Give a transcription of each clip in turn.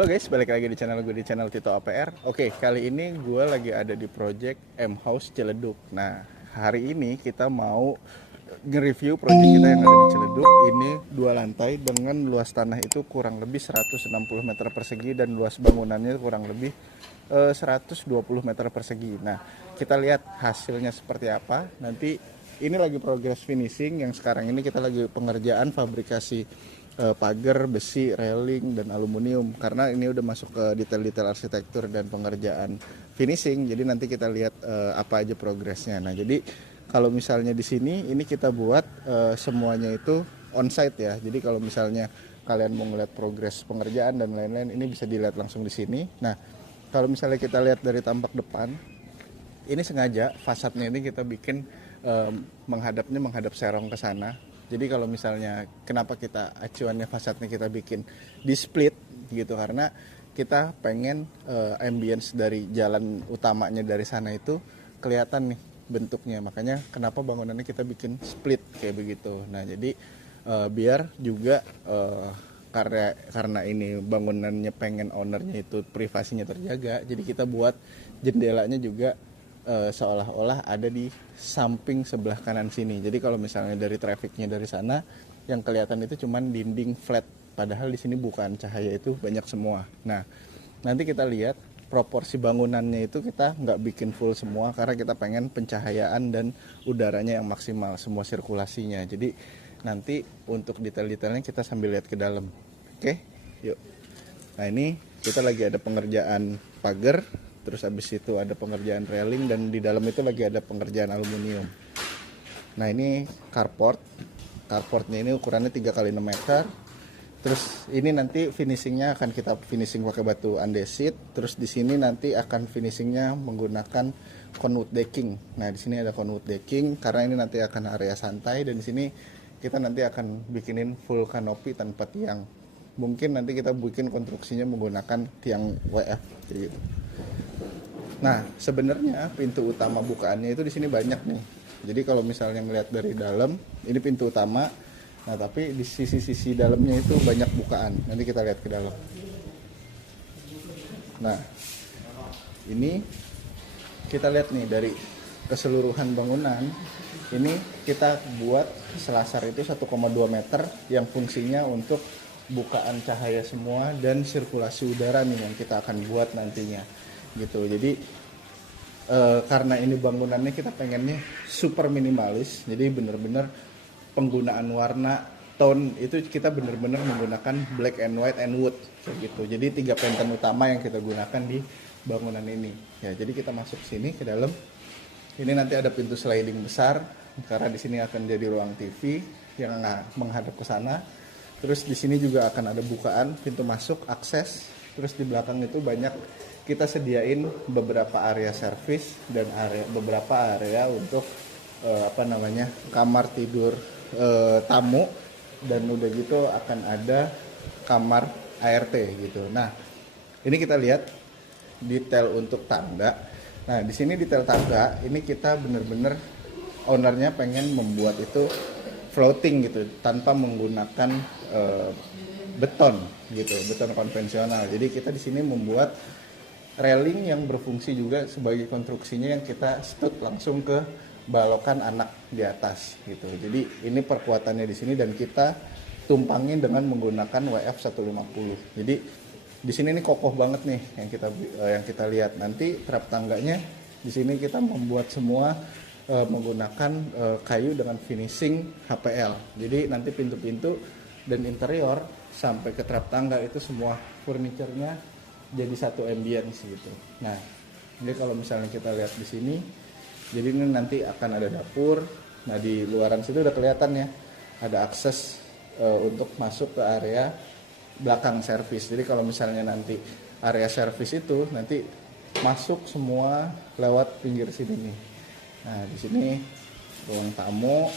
Halo guys, balik lagi di channel gue di channel Tito APR. Oke, kali ini gue lagi ada di project M House Ciledug. Nah, hari ini kita mau nge-review project kita yang ada di Ciledug. Ini 2 lantai dengan luas tanah itu kurang lebih 160 meter persegi dan luas bangunannya kurang lebih 120 meter persegi. Nah, kita lihat hasilnya seperti apa. Nanti ini lagi progress finishing, yang sekarang ini kita lagi pengerjaan fabrikasi pagar, besi, railing, dan aluminium, karena ini udah masuk ke detail-detail arsitektur dan pengerjaan finishing. Jadi nanti kita lihat apa aja progresnya. Nah, jadi kalau misalnya di sini ini kita buat semuanya itu onsite ya. Jadi kalau misalnya kalian mau ngeliat progres pengerjaan dan lain-lain, ini bisa dilihat langsung di sini. Nah, kalau misalnya kita lihat dari tampak depan, ini sengaja fasadnya ini kita bikin menghadap serong ke sana. Jadi kalau misalnya kenapa kita acuannya fasadnya kita bikin di split gitu, karena kita pengen ambience dari jalan utamanya dari sana itu kelihatan nih bentuknya. Makanya kenapa bangunannya kita bikin split kayak begitu. Nah, jadi biar juga karena ini bangunannya pengen ownernya itu privasinya terjaga, jadi kita buat jendelanya juga seolah-olah ada di samping sebelah kanan sini. Jadi kalau misalnya dari trafficnya dari sana, yang kelihatan itu cuman dinding flat, padahal di sini bukan, cahaya itu banyak semua. Nah, nanti kita lihat proporsi bangunannya itu kita nggak bikin full semua, karena kita pengen pencahayaan dan udaranya yang maksimal, semua sirkulasinya. Jadi nanti untuk detail-detailnya kita sambil lihat ke dalam. Oke, yuk. Nah, ini kita lagi ada pengerjaan pagar, terus habis itu ada pengerjaan railing, dan di dalam itu lagi ada pengerjaan aluminium. Nah, ini carportnya ini ukurannya 3x6 meter. Terus ini nanti finishingnya akan kita finishing pakai batu andesit. Terus di sini nanti akan finishingnya menggunakan conwood decking. Nah, di sini ada conwood decking karena ini nanti akan area santai, dan di sini kita nanti akan bikinin full kanopi tanpa tiang. Mungkin nanti kita bikin konstruksinya menggunakan tiang WF gitu. Nah, sebenarnya pintu utama bukaannya itu di sini banyak nih. Jadi kalau misalnya melihat dari dalam, ini pintu utama. Nah, tapi di sisi-sisi dalamnya itu banyak bukaan. Nanti kita lihat ke dalam. Nah, ini kita lihat nih dari keseluruhan bangunan. Ini kita buat selasar itu 1,2 meter yang fungsinya untuk bukaan cahaya semua dan sirkulasi udara nih yang kita akan buat nantinya gitu. Jadi karena ini bangunannya kita pengennya super minimalis, jadi bener-bener penggunaan warna tone itu kita bener-bener menggunakan black and white and wood kayak gitu. Jadi 3 pattern utama yang kita gunakan di bangunan ini ya. Jadi kita masuk sini ke dalam. Ini nanti ada pintu sliding besar karena di sini akan jadi ruang TV yang menghadap ke sana. Terus di sini juga akan ada bukaan pintu masuk akses. Terus di belakang itu banyak kita sediain beberapa area service dan beberapa area untuk kamar tidur tamu, dan udah gitu akan ada kamar ART gitu. Nah, ini kita lihat detail untuk tangga. Nah, di sini detail tangga ini kita bener-bener ownernya pengen membuat itu floating gitu tanpa menggunakan beton gitu, beton konvensional. Jadi kita di sini membuat railing yang berfungsi juga sebagai konstruksinya yang kita stud langsung ke balokan anak di atas gitu. Jadi ini perkuatannya di sini, dan kita tumpangin dengan menggunakan WF 150. Jadi di sini ini kokoh banget nih yang kita lihat. Nanti trap tangganya di sini kita membuat semua menggunakan kayu dengan finishing HPL. Jadi nanti pintu-pintu dan interior sampai ke trap tangga itu semua furniturnya jadi satu ambience gitu. Nah, jadi kalau misalnya kita lihat di sini, jadi ini nanti akan ada dapur. Nah, di luaran situ udah kelihatan ya, ada akses untuk masuk ke area belakang servis. Jadi kalau misalnya nanti area servis itu nanti masuk semua lewat pinggir sini nih. Nah, di sini ruang tamu,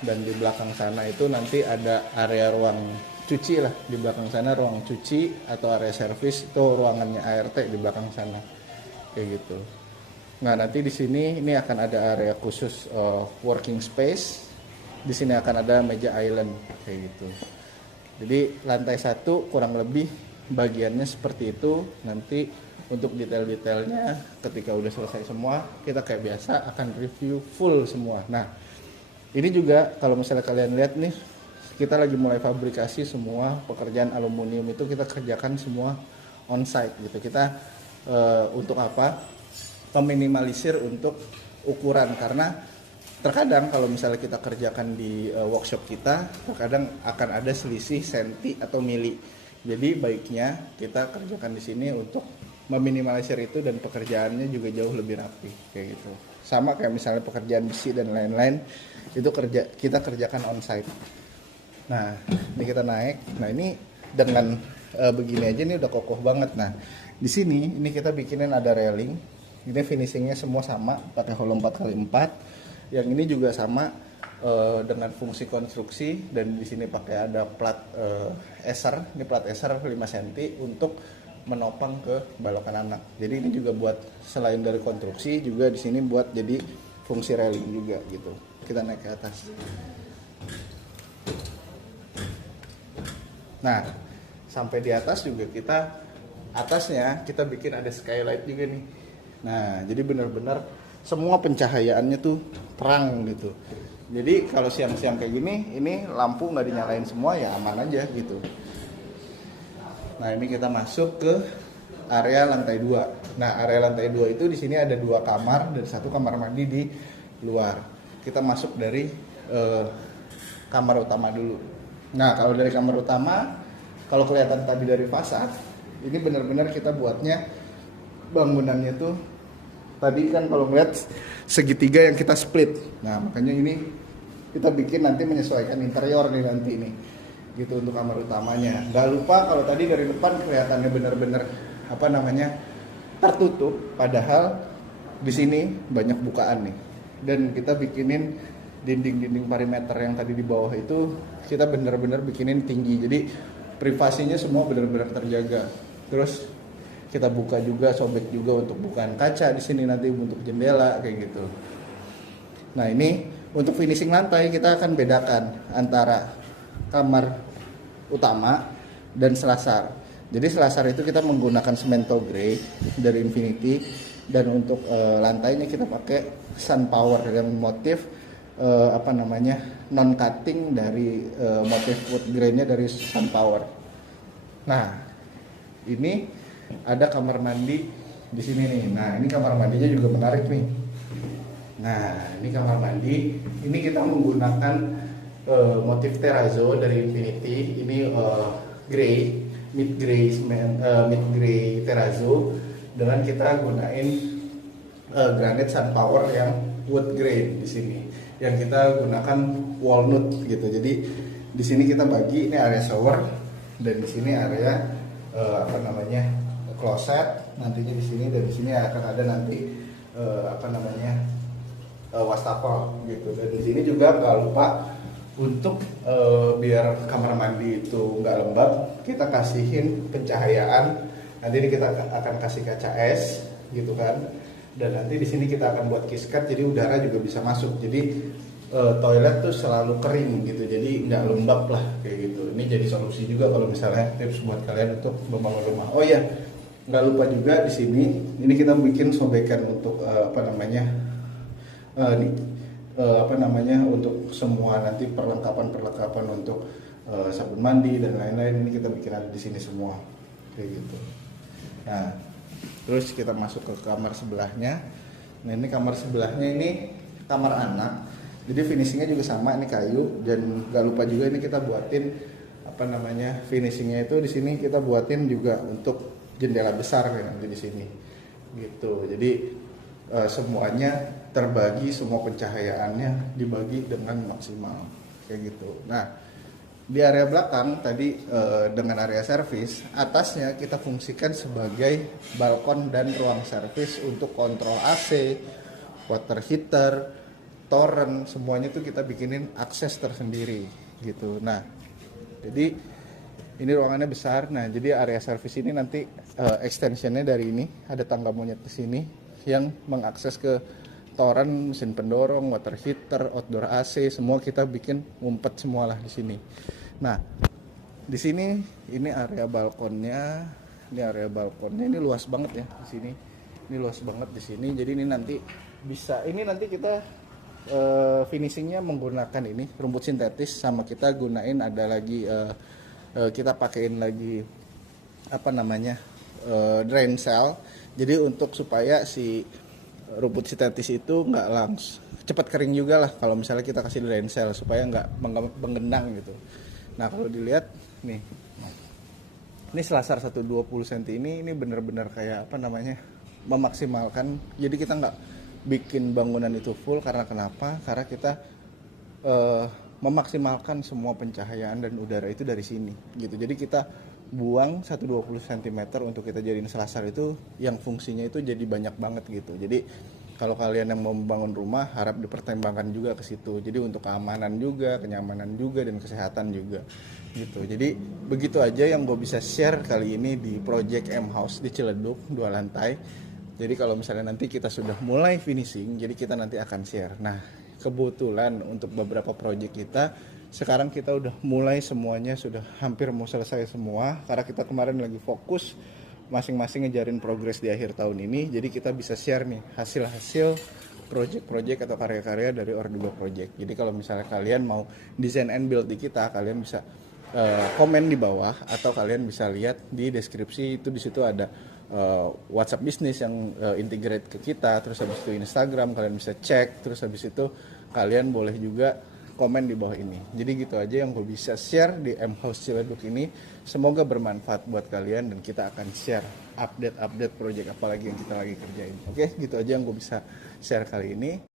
dan di belakang sana itu nanti ada area ruang cuci lah. Di belakang sana ruang cuci atau area servis, itu ruangannya ART di belakang sana kayak gitu. Nah, nanti di sini ini akan ada area khusus working space. Di sini akan ada meja island kayak gitu. Jadi lantai 1 kurang lebih bagiannya seperti itu. Nanti untuk detail-detailnya ketika udah selesai semua, kita kayak biasa akan review full semua. Nah, ini juga kalau misalnya kalian lihat nih, kita lagi mulai fabrikasi semua pekerjaan aluminium itu kita kerjakan semua on-site gitu. Kita untuk apa? Meminimalisir untuk ukuran, karena terkadang kalau misalnya kita kerjakan di workshop kita, terkadang akan ada selisih senti atau mili. Jadi baiknya kita kerjakan di sini untuk meminimalisir itu, dan pekerjaannya juga jauh lebih rapi kayak gitu. Sama kayak misalnya pekerjaan besi dan lain-lain itu kita kerjakan on-site. Nah, ini kita naik. Nah, ini dengan begini aja ini udah kokoh banget. Nah, di sini ini kita bikinin ada railing. Ini finishingnya semua sama pakai holo 4x4. Yang ini juga sama dengan fungsi konstruksi, dan di sini pakai ada plat eser. Ini plat eser 5 cm untuk menopang ke balokan anak. Jadi ini juga buat selain dari konstruksi juga di sini buat jadi fungsi railing juga gitu. Kita naik ke atas. Nah, sampai di atas juga atasnya kita bikin ada skylight juga nih. Nah, jadi benar-benar semua pencahayaannya tuh terang gitu. Jadi kalau siang-siang kayak gini, ini lampu nggak dinyalain semua ya aman aja gitu. Nah, ini kita masuk ke area lantai 2. Nah, area lantai 2 itu di sini ada 2 kamar dan 1 kamar mandi di luar. Kita masuk dari kamar utama dulu. Nah, kalau dari kamar utama, kalau kelihatan tadi dari fasad, ini benar-benar kita buatnya bangunannya tuh tadi kan kalau ngeliat segitiga yang kita split. Nah, makanya ini kita bikin nanti menyesuaikan interior nih nanti nih. Gitu untuk kamar utamanya. Gak lupa kalau tadi dari depan kelihatannya benar-benar tertutup, padahal di sini banyak bukaan nih. Dan kita bikinin dinding-dinding perimeter yang tadi di bawah itu kita benar-benar bikinin tinggi. Jadi privasinya semua benar-benar terjaga. Terus kita buka juga, sobek juga untuk bukaan kaca di sini nanti untuk jendela kayak gitu. Nah, ini untuk finishing lantai kita akan bedakan antara kamar utama dan selasar. Jadi selasar itu kita menggunakan cemento grey dari Infinity, dan untuk lantainya kita pakai SunPower dengan motif non cutting dari motif wood grainnya dari SunPower. Nah, ini ada kamar mandi di sini nih. Nah, ini kamar mandinya juga menarik nih. Nah, ini kamar mandi. Ini kita menggunakan motif terrazzo dari Infinity. Ini mid gray terrazzo, dengan kita gunain granit SunPower yang wood grain di sini. Yang kita gunakan walnut gitu. Jadi di sini kita bagi ini area shower, dan di sini area closet nantinya di sini, dan di sini akan ada nanti wastafel gitu. Dan di sini juga nggak lupa untuk biar kamar mandi itu nggak lembab, kita kasihin pencahayaan. Nanti ini kita akan kasih kaca es gitu kan, dan nanti di sini kita akan buat kiskat, jadi udara juga bisa masuk. Jadi toilet tuh selalu kering gitu, jadi nggak lembab lah kayak gitu. Ini jadi solusi juga kalau misalnya tips buat kalian untuk membangun rumah. Oh iya, nggak lupa juga di sini ini kita bikin sobekan untuk untuk semua nanti perlengkapan untuk sabun mandi dan lain-lain. Ini kita bikin ada di sini semua kayak gitu. Nah, terus kita masuk ke kamar sebelahnya. Nah, ini kamar sebelahnya ini kamar anak. Jadi finishingnya juga sama, ini kayu, dan gak lupa juga ini kita buatin finishingnya itu di sini kita buatin juga untuk jendela besar kayak nanti di sini gitu. Jadi semuanya terbagi, semua pencahayaannya dibagi dengan maksimal kayak gitu. Nah, di area belakang tadi dengan area servis, atasnya kita fungsikan sebagai balkon dan ruang servis untuk kontrol AC, water heater, torrent, semuanya tuh kita bikinin akses tersendiri gitu. Nah, jadi ini ruangannya besar. Nah, jadi area servis ini nanti extensionnya dari ini ada tangga monyet di sini yang mengakses ke torrent, mesin pendorong, water heater, outdoor AC, semua kita bikin ngumpet semualah di sini. Nah, Di sini ini area balkonnya. Ini luas banget ya di sini. Ini luas banget di sini. Jadi ini nanti kita finishingnya menggunakan ini rumput sintetis, sama kita gunain ada lagi kita pakein lagi apa namanya drain cell. Jadi untuk supaya si rumput sintetis itu nggak langsung cepat kering juga lah kalau misalnya kita kasih drain cell, supaya nggak menggenang gitu. Nah kalau dilihat nih, ini selasar 120 cm ini bener-bener kayak apa namanya memaksimalkan. Jadi kita nggak bikin bangunan itu full, karena kenapa? Karena kita memaksimalkan semua pencahayaan dan udara itu dari sini gitu. Jadi kita buang 120 cm untuk kita jadiin selasar itu yang fungsinya itu jadi banyak banget gitu. Jadi kalau kalian yang mau membangun rumah, harap dipertimbangkan juga ke situ. Jadi untuk keamanan juga, kenyamanan juga, dan kesehatan juga gitu. Jadi begitu aja yang gue bisa share kali ini di project M House di Ciledug 2 lantai. Jadi kalau misalnya nanti kita sudah mulai finishing, jadi kita nanti akan share. Nah kebetulan untuk beberapa project kita sekarang kita udah mulai semuanya, sudah hampir mau selesai semua, karena kita kemarin lagi fokus masing-masing ngejarin progres di akhir tahun ini. Jadi kita bisa share nih hasil-hasil project-project atau karya-karya dari Ordugo Project. Jadi kalau misalnya kalian mau design and build di kita, kalian bisa komen di bawah, atau kalian bisa lihat di deskripsi itu. Di situ ada WhatsApp bisnis yang integrate ke kita, terus habis itu Instagram kalian bisa cek, terus habis itu kalian boleh juga komen di bawah ini. Jadi gitu aja yang gue bisa share di M House Ciledug ini. Semoga bermanfaat buat kalian, dan kita akan share update project apalagi yang kita lagi kerjain. Oke, gitu aja yang gue bisa share kali ini.